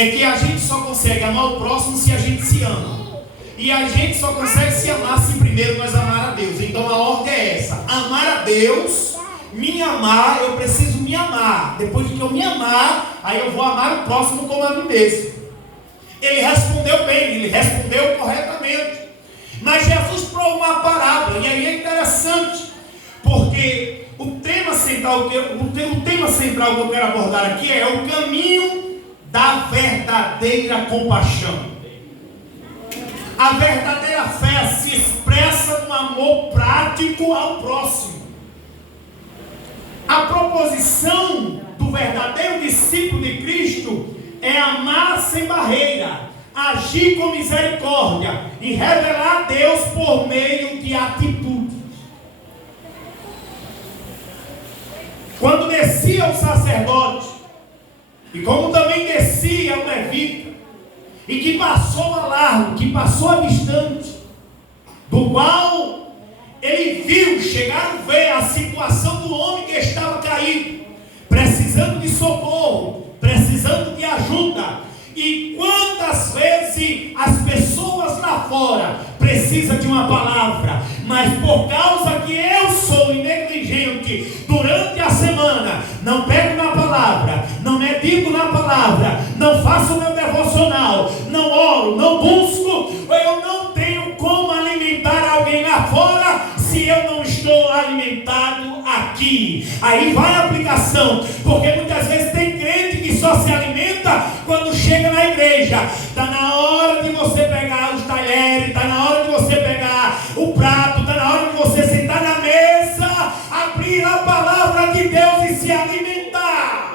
é que a gente só consegue amar o próximo se a gente se ama. E a gente só consegue se amar se primeiro nós amar a Deus. Então a ordem é essa: amar a Deus, me amar. Eu preciso me amar. Depois de que eu me amar, aí eu vou amar o próximo como a mim mesmo. Ele respondeu bem, ele respondeu corretamente. Mas Jesus provou uma parábola, e aí é interessante, porque o tema central que eu quero abordar aqui é o caminho da verdadeira compaixão. A verdadeira fé se expressa no amor prático ao próximo. A proposição do verdadeiro discípulo de Cristo é amar sem barreira, agir com misericórdia e revelar a Deus por meio de atitudes. Quando descia o sacerdote, e como também descia o levita, e que passou a largo, que passou a distante, do qual ele viu, chegaram a ver a situação do homem que estava caído, precisando de socorro, precisando de ajuda. E quantas vezes as pessoas lá fora precisam de uma palavra, mas por causa que eu sou negligente durante a semana, não pego na palavra, não medito na palavra, não faço o meu devocional, não oro, não busco, eu não tenho como alimentar alguém lá fora se eu não estou alimentado aqui. Aí vai a aplicação, porque muitas vezes tem crente que só se alimenta quando chega na igreja. Está na hora de você pegar os talheres, está na hora de você pegar o prato, está na hora de você sentar na mesa, abrir a palavra de Deus e se alimentar.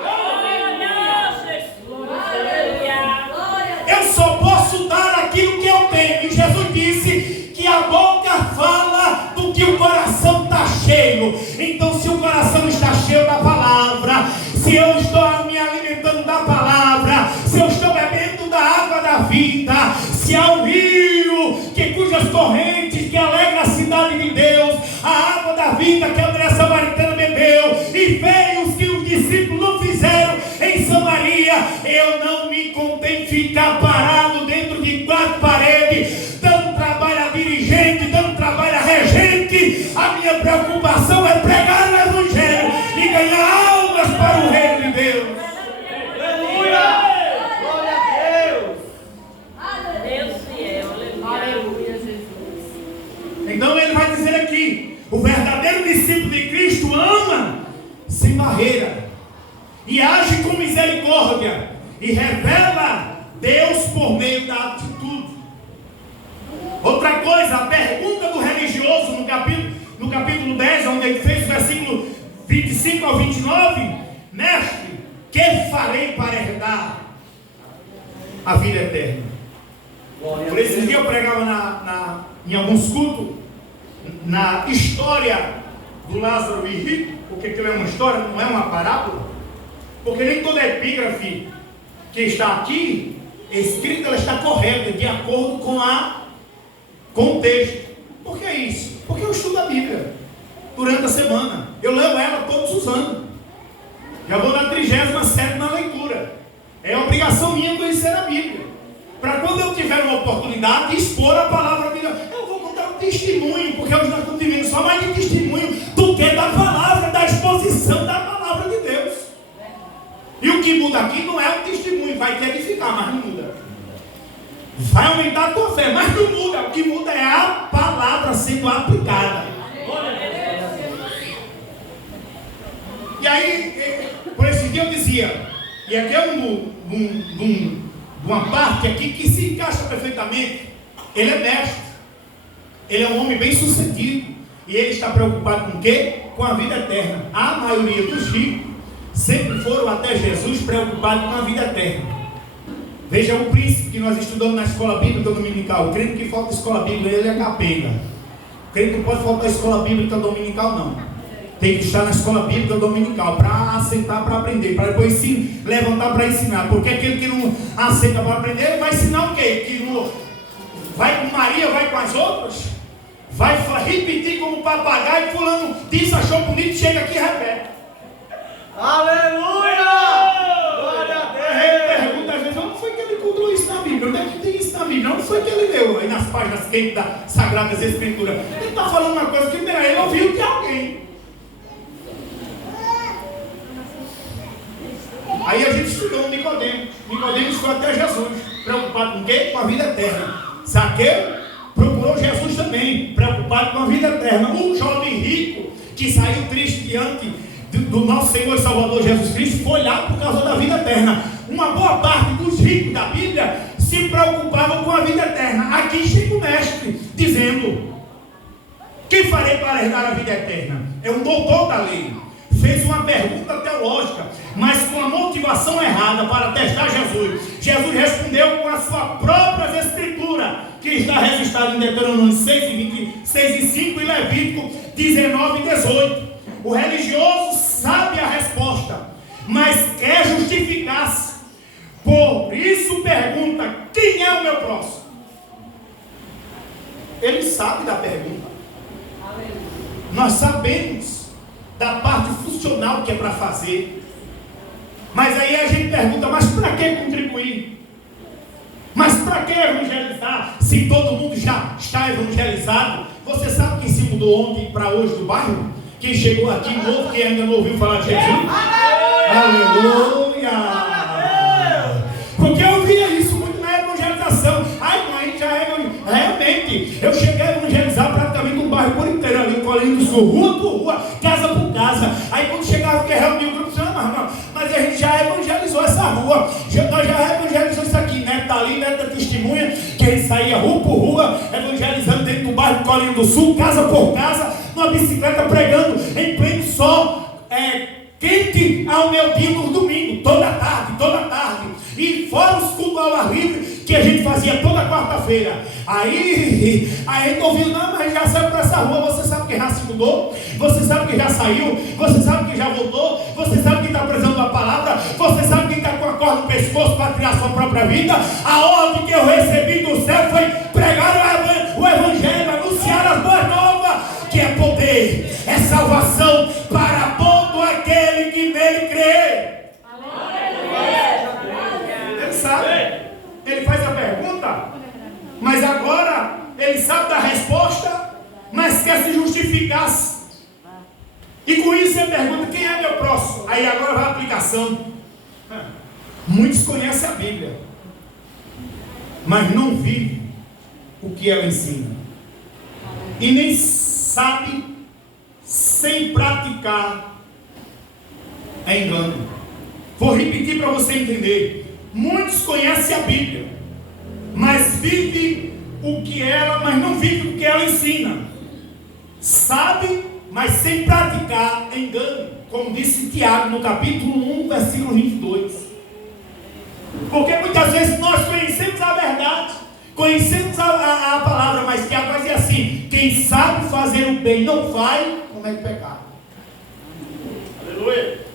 Eu só posso dar aquilo que eu tenho. E Jesus disse que a boca fala do que o coração está cheio. Então, se o coração está cheio da palavra, se eu estou me alimentando da palavra, se eu estou bebendo da água da vida, se há um rio cujas correntes que alegra a cidade de Deus, a água da vida que a mulher samaritana bebeu, e veio os que os discípulos não fizeram em Samaria, eu não me contei em ficar parado dentro de quatro paredes, dando trabalho a dirigente, dando trabalho a regente. A minha preocupação é pregar o evangelho e ganhar almas para o reino de Deus. Aleluia! Glória a Deus! Deus fiel, aleluia, Jesus. Então ele vai dizer aqui: o verdadeiro discípulo de Cristo ama sem barreira, e age com misericórdia, e revela Deus por meio da atitude. Outra coisa, a pergunta do religioso no capítulo 10, onde ele fez o versículo 25 ao 29, mestre, que farei para herdar a vida eterna? Por esses dias eu pregava em alguns cultos, na história do Lázaro e rico, porque aquilo é uma história, não é uma parábola, porque nem toda epígrafe que está aqui escrita, ela está correta, de acordo com o texto. Por que isso? Porque eu estudo a Bíblia durante a semana, eu leio ela todos os anos, já vou na 37ª leitura. É obrigação minha conhecer a Bíblia, para quando eu tiver uma oportunidade de expor a palavra de Deus, eu vou contar um testemunho, porque hoje nós estamos vivendo só mais de testemunho do que da palavra, da exposição da palavra de Deus. E o que muda aqui não é o testemunho, vai te edificar, mas não muda. Vai aumentar a tua fé, mas não muda. O que muda é a palavra sendo aplicada. E aí, por esse dia eu dizia, e aqui é uma parte aqui que se encaixa perfeitamente. Ele é mestre, ele é um homem bem sucedido, e ele está preocupado com o quê? Com a vida eterna. A maioria dos ricos sempre foram até Jesus preocupados com a vida eterna. Veja o príncipe que nós estudamos na escola bíblica dominical. O crente que falta escola bíblica, ele é capenga. O crente não pode faltar escola bíblica dominical, não. Tem que estar na escola bíblica dominical para aceitar, para aprender, para depois sim levantar para ensinar. Porque aquele que não aceita para aprender, vai ensinar o quê? Que não vai com Maria, vai com as outras, vai repetir como papagaio. Fulano disse, achou bonito, chega aqui e repete. Aleluia! Glória a Deus! A gente pergunta às vezes, onde foi que páginas quentes das Sagradas Escrituras. Ele está falando uma coisa que ele ouviu de alguém. Aí a gente estudou Nicodemo. Nicodemo foi até Jesus, preocupado com o quê? Com a vida eterna. Zaqueu procurou Jesus também, preocupado com a vida eterna. Um jovem rico que saiu triste diante do nosso Senhor e Salvador Jesus Cristo foi lá por causa da vida eterna. Uma boa parte dos ricos da Bíblia se preocupavam com a vida eterna. Aqui chega o mestre dizendo: que farei para herdar a vida eterna? É um doutor da lei. Fez uma pergunta teológica, mas com a motivação errada para testar Jesus. Jesus respondeu com a sua própria escritura, que está registrada em Deuteronômio 6:5 e Levítico 19:18. O religioso sabe a resposta, mas quer justificar-se. Por isso pergunta: quem é o meu próximo? Ele sabe da pergunta. Nós sabemos da parte funcional que é para fazer. Mas aí a gente pergunta: mas para que contribuir? Mas para que evangelizar? Se todo mundo já está evangelizado. Você sabe quem se mudou ontem para hoje do bairro? Quem chegou aqui novo, quem ainda não ouviu falar de Jesus? Aleluia! Porque eu via isso muito na evangelização. Ai, mãe, já é realmente. Eu cheguei a evangelizar praticamente um bairro por inteiro ali, o Colinho do Sul, rua por rua, casa por casa. Aí quando chegava, que reuniu o grupo, mas a gente já evangelizou essa rua. Nós já evangelizou isso aqui, né? Tá ali, né? Da testemunha, que a gente saía rua por rua, evangelizando dentro do bairro do Colinho do Sul, casa por casa, numa bicicleta, pregando em pleno sol, quente ao meu dia no domingo, toda tarde. E fora os cultos ao ar livre, que a gente fazia toda quarta-feira. Aí a gente ouviu: não, mas já saiu para essa rua. Você sabe que já se mudou? Você sabe que já saiu? Você sabe que já voltou? Você sabe que está precisando da palavra? Você sabe que está com a corda no pescoço para criar sua própria vida? A ordem que eu recebi do céu foi pregar o evangelho, anunciar as boas novas, que é poder, é salvação para todo aquele que nele crê. Ele sabe, ele faz a pergunta, mas agora ele sabe da resposta, mas quer se justificar. E com isso ele pergunta: quem é meu próximo? Aí agora vai a aplicação. Muitos conhecem a Bíblia, mas não vivem o que ela ensina, e nem sabe sem praticar é engano. Vou repetir para você entender. Muitos conhecem a Bíblia, mas vivem o que ela, mas não vivem o que ela ensina. Sabe, mas sem praticar é engano, como disse Tiago no capítulo 1, versículo 22. Porque muitas vezes nós conhecemos a verdade, conhecemos a palavra, mas Tiago vai dizer assim: quem sabe fazer o bem não faz, comete pecado. Aleluia.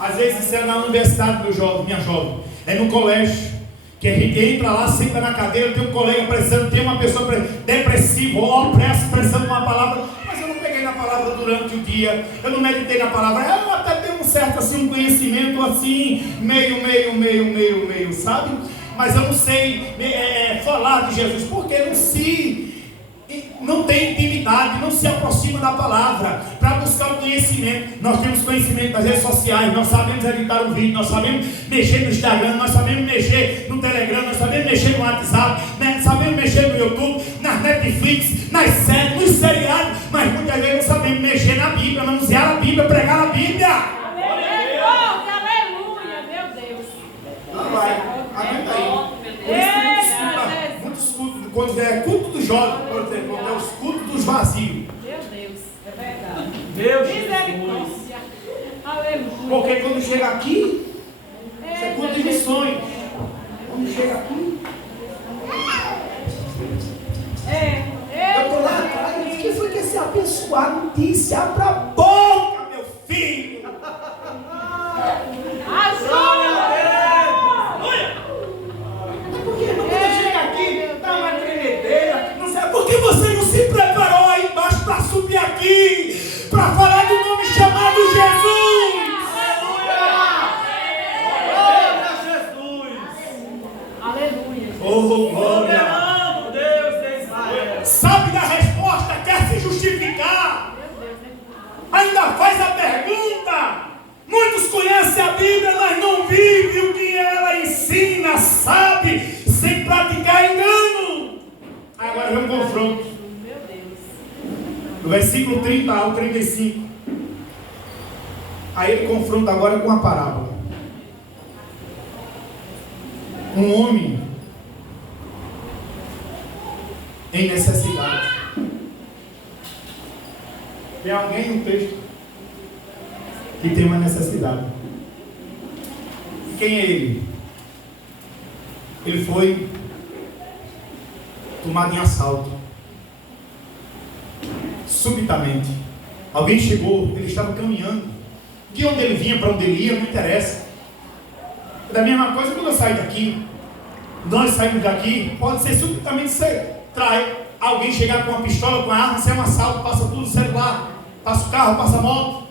Às vezes isso é na universidade, meu jovem, minha jovem, é no colégio, que a gente entra lá, senta na cadeira, tem um colega precisando, tem uma pessoa depressiva, opressa, precisando de uma palavra, mas eu não peguei na palavra durante o dia, eu não meditei na palavra. Eu até tenho um certo assim, um conhecimento assim, meio, sabe? Mas eu não sei falar de Jesus, porque não tem intimidade, não se aproxima da palavra para buscar o conhecimento. Nós temos conhecimento das redes sociais, nós sabemos editar um vídeo, nós sabemos mexer no Instagram, nós sabemos mexer no Telegram, nós sabemos mexer no WhatsApp, né? Sabemos mexer no YouTube, nas Netflix, nas séries, nos seriados, mas muitas vezes não sabemos mexer na Bíblia, manusear a Bíblia, pregar a Bíblia. Aleluia, meu Deus. Não vai, aguenta aí. Muitos cultos, quando é culto dos jovens, por exemplo, quando é os cultos dos vazios. Meu Deus, é verdade. Deus, misericórdia. Aleluia. Porque quando chega aqui, isso é culto de missões. Quando chega aqui, eu estou lá atrás. O que foi que esse abençoado disse? Abra a boca, meu filho. Ajuda! Por que você não se preparou aí embaixo para subir aqui, para falar do nome chamado Jesus? Aleluia! Oh, glória! Deus, ainda faz a pergunta. Muitos conhecem a Bíblia, mas não vivem o que ela ensina, sabe, sem praticar engano. Agora vem um confronto. Meu Deus. Do versículo 30 ao 35. Aí ele confronta agora com a parábola. Um homem em necessidade. Tem alguém no texto que tem uma necessidade. Quem é ele? Ele foi tomado em assalto. Subitamente. Alguém chegou, ele estava caminhando. De onde ele vinha, para onde ele ia, não interessa. É da mesma coisa quando eu saio daqui. Nós saímos daqui, pode ser subitamente você trai alguém chegar com uma pistola, com uma arma, isso é um assalto, passa tudo, celular, passa o carro, passa a moto.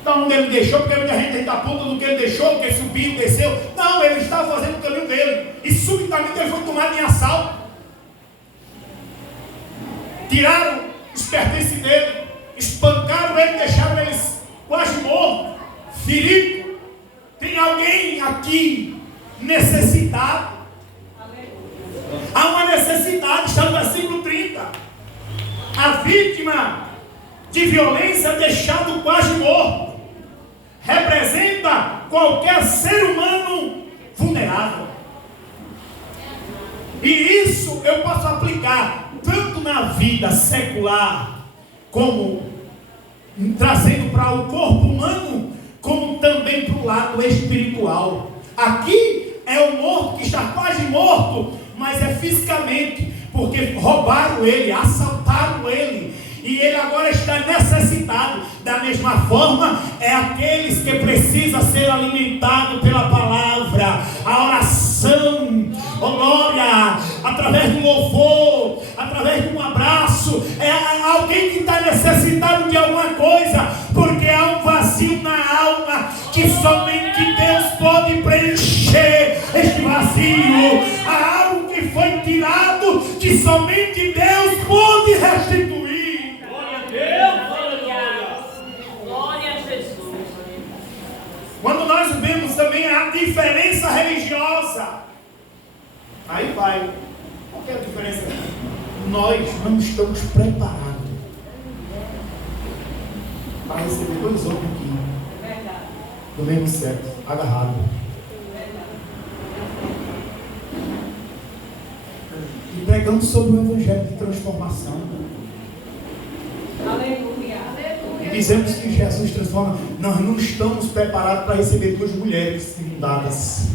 Então onde ele deixou, porque muita gente está puta do que ele deixou, que ele subiu, desceu. Não, ele estava fazendo o caminho dele. E subitamente ele foi tomado em assalto. Tiraram os pertences dele, espancaram ele, deixaram ele quase morto, ferido. Tem alguém aqui necessitado? Há uma necessidade, está no versículo 30. A vítima de violência é deixado quase morto. Representa qualquer ser humano vulnerável. E isso eu posso aplicar tanto na vida secular, como trazendo para o corpo humano, como também para o lado espiritual. Aqui é o morto que está quase morto, mas é fisicamente, porque roubaram ele, assaltaram ele, e ele agora está necessitado. Da mesma forma, é aqueles que precisam ser alimentados pela palavra, a oração, glória, através do louvor, através de um abraço. É alguém que está necessitado de alguma coisa, porque há um vazio na alma que somente Deus pode preencher. Este vazio, há algo que foi tirado que somente Deus pode restituir. Glória a Deus, aleluia. Glória a Jesus. Quando nós vemos também a diferença religiosa, aí vai. Qual que é a diferença? Nós não estamos preparados para receber dois homens aqui, do mesmo sexo, agarrados. E pregando sobre o evangelho de transformação. Aleluia. E dizemos que Jesus transforma. Nós não estamos preparados para receber duas mulheres inundadas.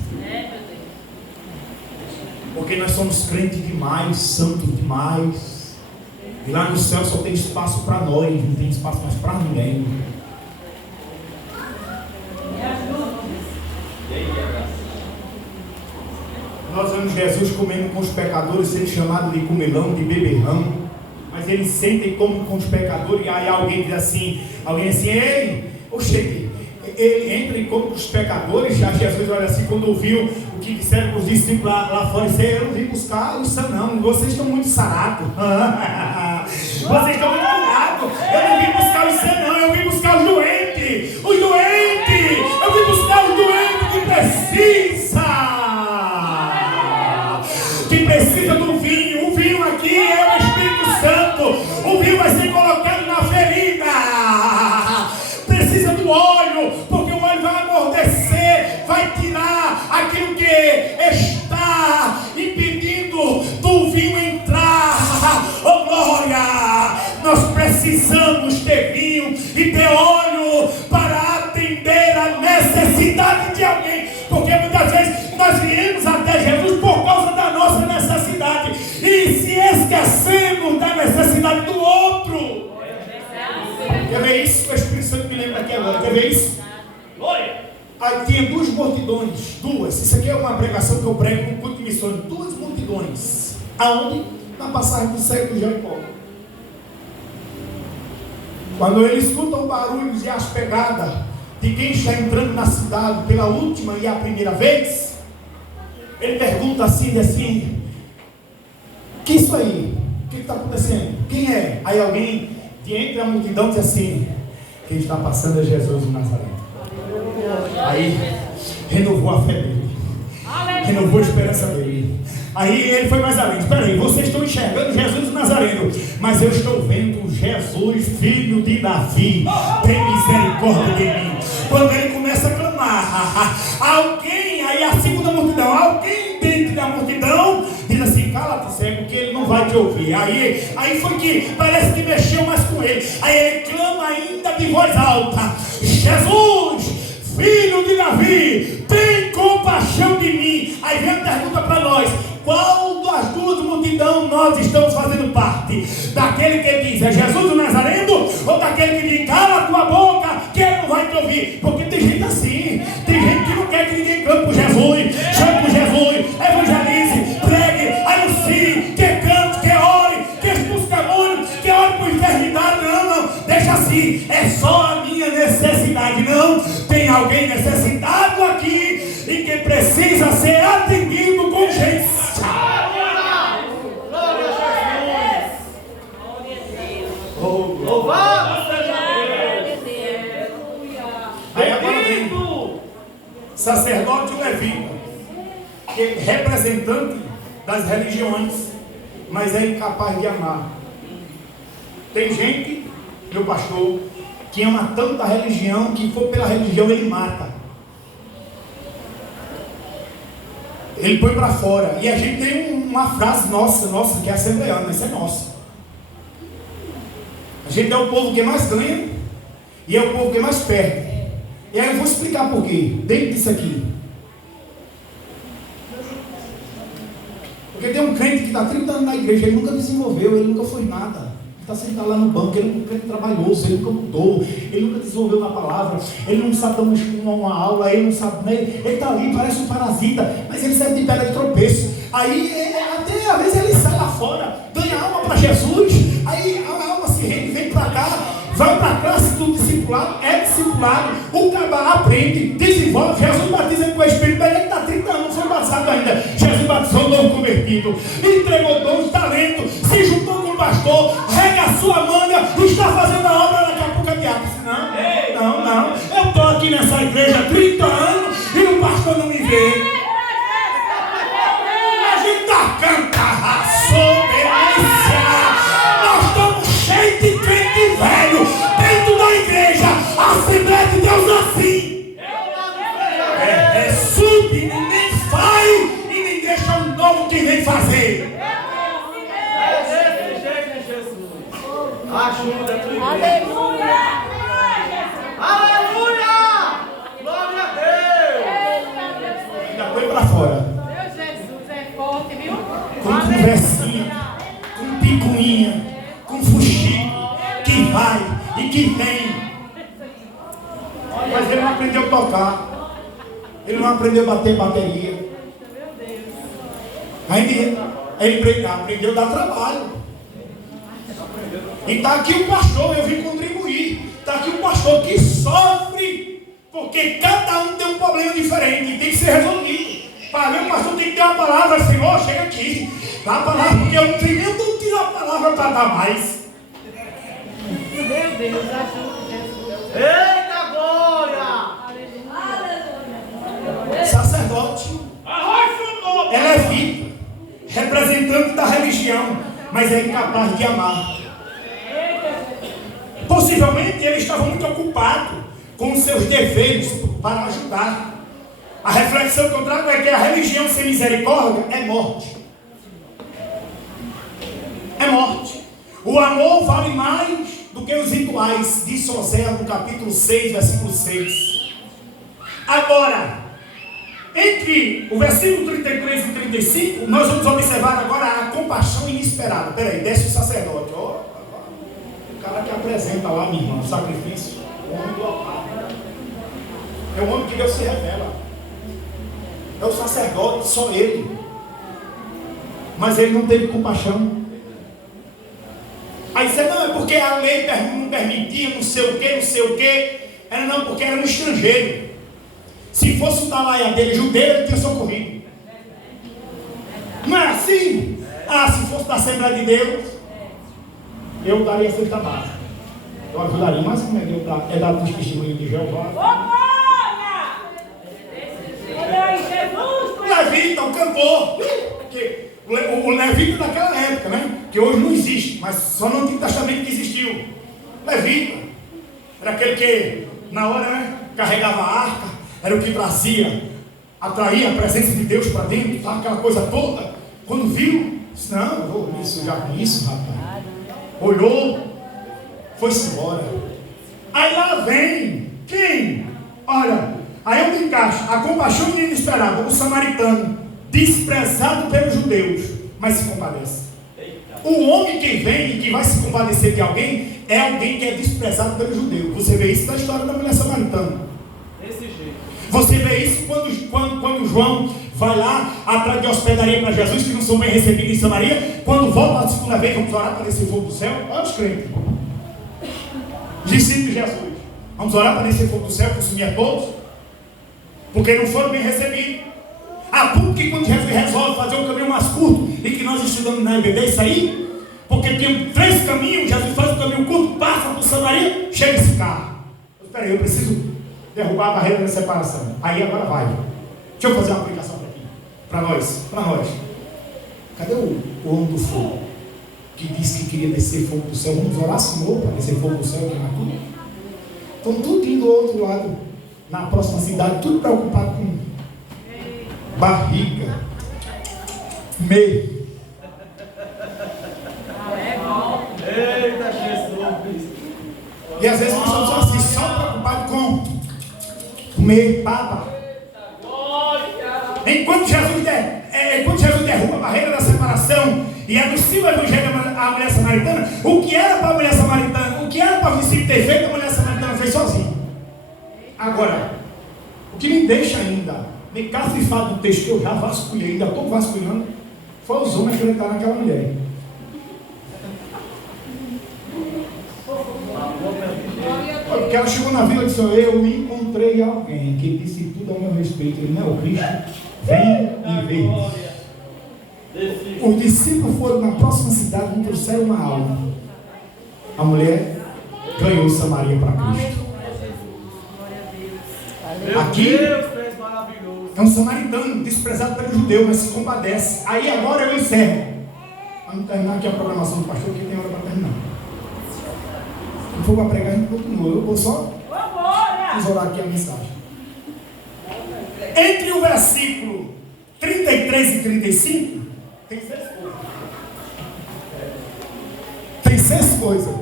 Porque nós somos crentes demais, santos demais. E lá no céu só tem espaço para nós, não tem espaço mais para ninguém. Nós vemos Jesus comendo com os pecadores, sendo chamado de comelão, de beberrão. Mas ele senta e come com os pecadores. E aí alguém diz assim, ei, ele entra e come com os pecadores. Já Jesus olha assim, quando ouviu o que disseram para os discípulos lá fora, disse: eu não vim buscar isso não, vocês estão muito sarados. Vocês estão muito curados. Eu não vim buscar isso não, eu vim buscar os doentes. Os doentes, eu vim buscar os doentes que precisa do vinho. O vinho aqui é o Espírito Santo. O vinho vai ser colocado na ferida. Precisa do óleo, porque o óleo vai amortecer, vai tirar aquilo que está impedindo do vinho entrar. Oh glória! Nós precisamos ter vinho e ter óleo para atender a necessidade de alguém, porque muitas vezes nós viemos até Jesus por causa da nossa necessidade e se esquecemos da necessidade do outro. Quer ver isso? O Espírito Santo me lembra aqui agora. Quer ver isso? Glória. Aí tinha duas multidões. Duas. Isso aqui é uma pregação que eu prego no culto de missões. Duas multidões. Aonde? Na passagem do cego de Jericó. Quando ele escuta o barulho e as pegadas de quem está entrando na cidade pela última e a primeira vez, ele pergunta assim: que isso aí? O que está acontecendo? Quem é? Aí alguém de entre a multidão diz assim: quem está passando é Jesus de Nazaré. Aí renovou a fé dele, renovou a esperança dele. Aí ele foi mais além. Espera aí, vocês estão enxergando Jesus Nazareno, mas eu estou vendo Jesus, filho de Davi. Tem misericórdia de mim. Quando ele começa a clamar, alguém, aí a segunda multidão, alguém dentro da multidão diz assim: cala-te, cego, que ele não vai te ouvir. Aí foi que parece que mexeu mais com ele. Aí ele clama ainda de voz alta: Jesus, filho de Davi, tem compaixão de mim. Aí vem a pergunta para nós: qual das duas multidões nós estamos fazendo parte? Daquele que diz é Jesus do Nazareno, ou daquele que diz cala a tua boca que ele não vai te ouvir? Porque tem gente assim, tem gente que não quer que ninguém clame por Jesus, chame por Jesus, evangelize, pregue, anuncie, que cante, que ore, que expulse demônios, que ore por enfermidade. Não, deixa assim, é só a minha necessidade. Não, tem alguém necessitado aqui e que precisa ser atendido com urgência. Louvado seja Aí agora vem sacerdote e levita, que é representante das religiões, mas é incapaz de amar. Tem gente, meu pastor, que ama tanto a religião que for pela religião ele mata. Ele põe para fora. E a gente tem uma frase nossa, que é assembleana, isso é nossa. A gente é o povo que mais ganha e é o povo que mais perde. E aí eu vou explicar por quê, dentro disso aqui. Porque tem um crente que está 30 anos na igreja, ele nunca desenvolveu, ele nunca foi nada. Ele está sentado lá no banco, ele nunca trabalhou, ele nunca mudou, ele nunca desenvolveu na palavra, ele não sabe dar uma aula, ele não sabe, né? Ele está ali, parece um parasita, mas ele serve de pedra de tropeço. Aí até às vezes ele sai lá fora, ganha alma para Jesus, aí a alma se rende, vem para cá, vai para a classe do discipulado, é discipulado, o cabal aprende, desenvolve. Jesus batiza com o Espírito, mas ele está 30 anos, não foi batizado ainda. Jesus batizou um novo convertido, entregou dons, talentos, se juntou com o pastor, rega a sua manga, está fazendo a obra, daqui a pouco é diabo. Não, eu estou aqui nessa igreja há 30 anos e o pastor não me vê. A gente está cantando soberância. Nós estamos cheios de crente velho dentro da igreja. A Assembleia de Deus assim. É sub, ninguém faz e nem deixa o novo que vem fazer. Ajuda, Aleluia! Aleluia! Glória a Deus! Ainda põe para fora. Meu Jesus é forte, viu? Com conversinha, com picuinha, com fuxico, que vai e que vem. Mas ele não aprendeu a tocar, ele não aprendeu a bater bateria. Ainda ele aprendeu a dar trabalho. E está aqui um pastor, eu vim contribuir. Está aqui um pastor que sofre, porque cada um tem um problema diferente e tem que ser resolvido. Para ver, o pastor tem que ter uma palavra: Senhor, chega aqui, dá a palavra, porque eu não tenho a palavra para dar mais. Meu Deus, ajuda, Jesus. Eita glória! Sacerdote, é levita, representante da religião, mas é incapaz de amar. Possivelmente ele estava muito ocupado com os seus deveres para ajudar. A reflexão que eu trago é que a religião sem misericórdia é morte. É morte. O amor vale mais do que os rituais, diz Oséias no capítulo 6, versículo 6. Agora, entre o versículo 33 e 35, nós vamos observar agora a compaixão inesperada. Peraí, desce o sacerdote. Ó, o cara que apresenta lá, minha irmã, o sacrifício. O homem do altar. É o homem que Deus se revela. É o sacerdote, só ele. Mas ele não teve compaixão. Aí você não, é porque a lei não permitia, não sei o que. Era não, porque era um estrangeiro. Se fosse o talaia dele, judeu, ele tinha socorrido. Não é assim? Ah, se fosse da Assembleia de Deus, eu daria feita base. Eu ajudaria, mas como é da testemunho de Jeová. Olha aí, Jesus! O levita, o cantor, porque o levita daquela época, né? Que hoje não existe, mas só no Antigo Testamento que existiu. Levita era aquele que na hora, né, carregava a arca, era o que trazia, atraía a presença de Deus para dentro, tá? Aquela coisa toda. Quando viu, disse, não, eu vou isso, já com isso, rapaz. Olhou, foi-se embora. Aí lá vem quem? Olha, aí onde encaixa a compaixão inesperada, o samaritano, desprezado pelos judeus, mas se compadece. O homem que vem e que vai se compadecer de alguém é alguém que é desprezado pelos judeus. Você vê isso na história da mulher samaritana. Desse jeito. Você vê isso quando João vai lá atrás de hospedaria para Jesus, que não são bem recebidos em Samaria. Quando volta a segunda vez, vamos orar para descer fogo do céu. Olha os crentes, discípulos de Jesus, vamos orar para descer fogo do céu, consumir a todos, porque não foram bem recebidos. A ponto que quando Jesus resolve fazer um caminho mais curto, e que nós estudamos na EBD isso aí, porque tem 3 caminhos, Jesus faz um caminho curto, passa por Samaria, chega esse carro. Espera aí, eu preciso derrubar a barreira da separação. Aí agora vai. Deixa eu fazer uma aplicação aqui, para nós. Cadê o homem do fogo, que disse que queria descer fogo do céu? Vamos orar, Senhor, para descer fogo do céu e queimar tudo. Estão tudo indo do outro lado, na próxima cidade, tudo preocupado com barriga, meio. Eita, Jesus! E às vezes nós estamos assim, só preocupados com comer papa. Enquanto Jesus derruba a barreira da separação e anuncia o evangelho à mulher samaritana, o que era para a mulher samaritana, o que era para o discípulo ter feito, a mulher samaritana fez sozinha. Agora, o que me deixa ainda meio cafifado do texto, que eu já vasculhei, ainda estou vasculhando, foi os homens acreditar naquela mulher. Porque ela chegou na vila e disse, eu encontrei alguém que disse tudo ao meu respeito. Ele não é o Cristo, vem e vê. Os discípulos foram na próxima cidade e trouxeram uma alma. A mulher ganhou Samaria para Cristo. Aqui é um samaritano desprezado pelo judeu, mas se compadece. Aí agora eu encerro. Vamos terminar aqui a programação do pastor, que tem hora para terminar. Se for para pregar, a gente continua. Eu vou só isolar aqui a mensagem. Entre o versículo 33 e 35, tem 6 coisas. Tem 6 coisas.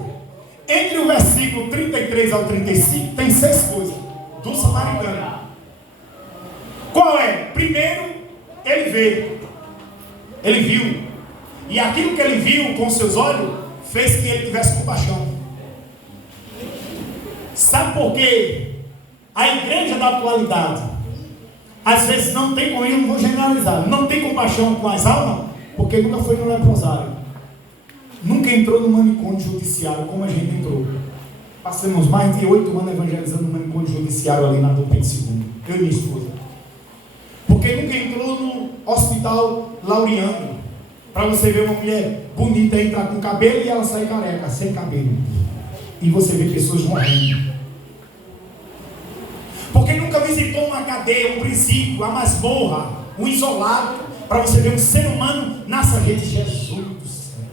Entre o versículo 33 ao 35, tem 6 coisas do samaritano. Qual é? Primeiro, ele veio. Ele viu. E aquilo que ele viu com seus olhos fez que ele tivesse compaixão. Sabe por quê? A igreja da atualidade às vezes não tem, com ele, não vou generalizar, não tem compaixão com as almas, porque nunca foi no leprosário, nunca entrou no manicômio judiciário como a gente entrou. Passamos mais de 8 anos evangelizando no manicômio judiciário ali na Dom Pedro II, eu e minha esposa. Porque nunca entrou no hospital Laureano, para você ver uma mulher bonita entrar com cabelo e ela sair careca, sem cabelo. E você vê pessoas morrendo. Porque nunca visitou uma cadeia, um presídio, a masmorra, um isolado, para você ver um ser humano na sarjeta de Jesus do céu.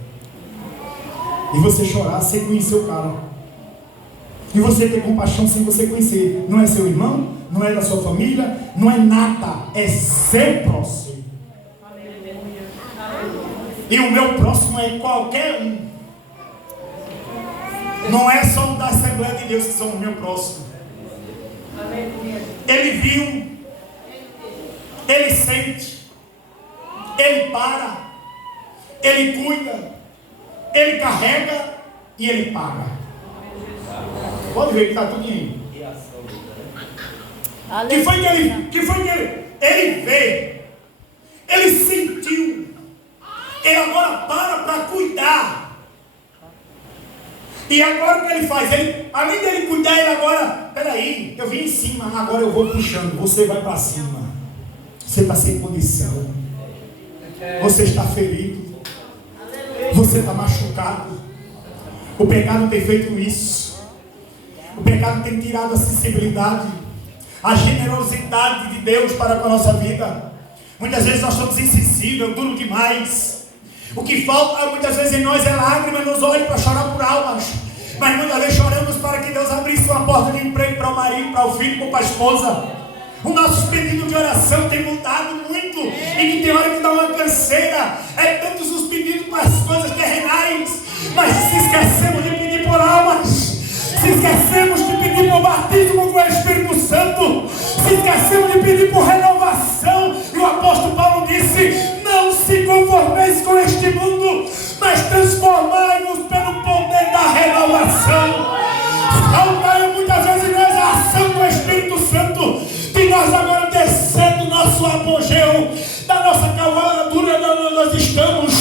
E você chorar sem conhecer o cara. E você ter compaixão sem você conhecer. Não é seu irmão, não é da sua família, não é nada, é seu próximo. E o meu próximo é qualquer um. Não é só o da Assembleia de Deus que são o meu próximo. Ele viu, ele sente, ele para, ele cuida, ele carrega e ele paga. Pode ver que está tudo aí. Que foi que ele vê, ele sentiu, ele agora para cuidar. E agora o que ele faz? Ele, além dele cuidar, ele agora, peraí, eu vim em cima, agora eu vou puxando, você vai para cima. Você está sem condição. Você está ferido. Você está machucado. O pecado tem feito isso. O pecado tem tirado a sensibilidade, a generosidade de Deus para com a nossa vida. Muitas vezes nós somos insensíveis, duro demais. O que falta muitas vezes em nós é lágrimas nos olhos para chorar por almas. Mas muitas vezes choramos para que Deus abrisse uma porta de emprego para o marido, para o filho, para a esposa. Os nossos pedidos de oração têm mudado muito. E que tem hora que dá uma canseira. É tantos os pedidos para as coisas terrenais. Mas se esquecemos de pedir por almas. Se esquecemos de pedir por batismo com o Espírito Santo. Se esquecemos de pedir por renovação. E o apóstolo Paulo disse: não se conformeis com este mundo, mas transformai-vos pelo poder da renovação. Falta muitas vezes nós a ação do Espírito Santo, de nós agora descendo nosso apogeu, da nossa cavalgadura onde nós estamos,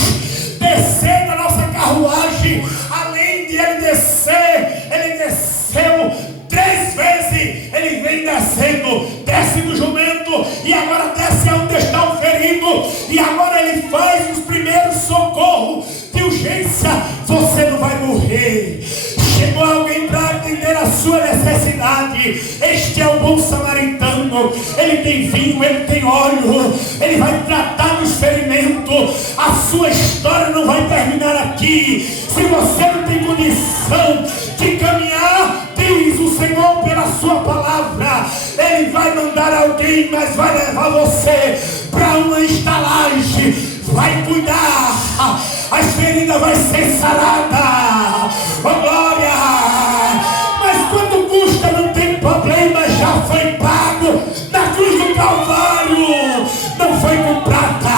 descer da nossa carruagem. Além de ele descer, ele desceu 3 vezes, ele vem descendo, desce do jumento e agora desce onde está o ferido, e agora ele faz os primeiros socorros de urgência. Você não vai morrer. Chegou alguém para atender a sua necessidade. Este é o bom samaritano. Ele tem vinho, ele tem óleo, ele vai tratar dos ferimentos. A sua história não vai terminar aqui. Se você não tem condição de caminhar, diz o Senhor pela sua palavra, ele vai mandar alguém, mas vai levar você para uma estalagem, vai cuidar, as feridas vai ser sarada. Oh glória! Mas quanto custa? Não tem problema, já foi pago na cruz do Calvário. Não foi com prata,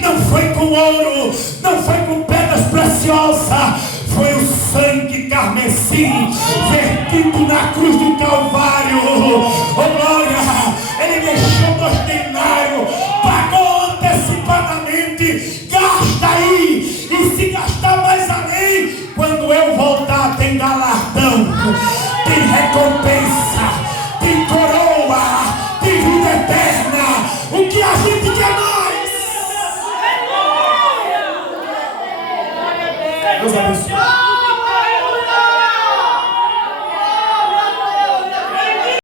não foi com ouro, não foi com pedras preciosas, foi o sangue carmesim vertido na cruz do Calvário. Oh glória! Ele deixou 2 denários, pagou antecipadamente. Gasta aí, e se gastar mais além, quando eu voltar tem galardão, tem recompensa, tem coroa, tem vida eterna. O que a gente quer mais?